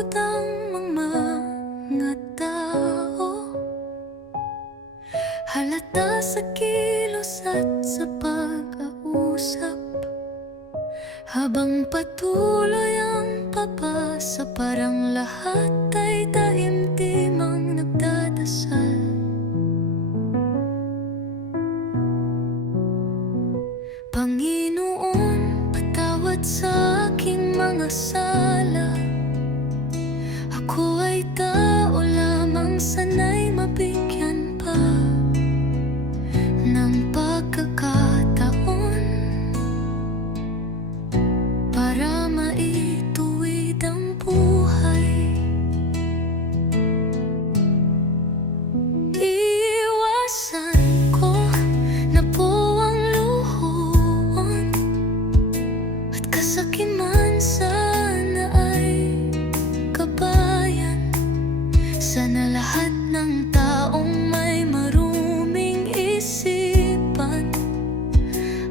malungkot ang mga tao. Halata sa kilos at sa pag-uusap, habang patuloy ang papasa, parang lahat ay taimtimang nagdadasal. Panginoon, patawad sa aking mga sala. Ako ay tao lamang, sana'y mabigyan pa ng pagkakataon para maituwid ang buhay. Iiwasan ko na po ang luhoon at kasakiman, sana ay kabayan. Sana lahat ng taong may maruming isipan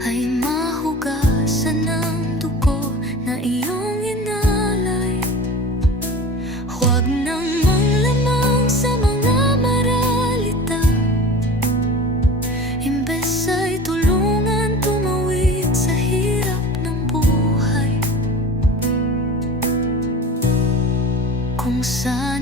ay mahugasan ng dugo na iyong inalay. Huwag nang manglamang sa mga maralita, imbes ay tulungan tumawid sa hirap ng buhay. Kung saan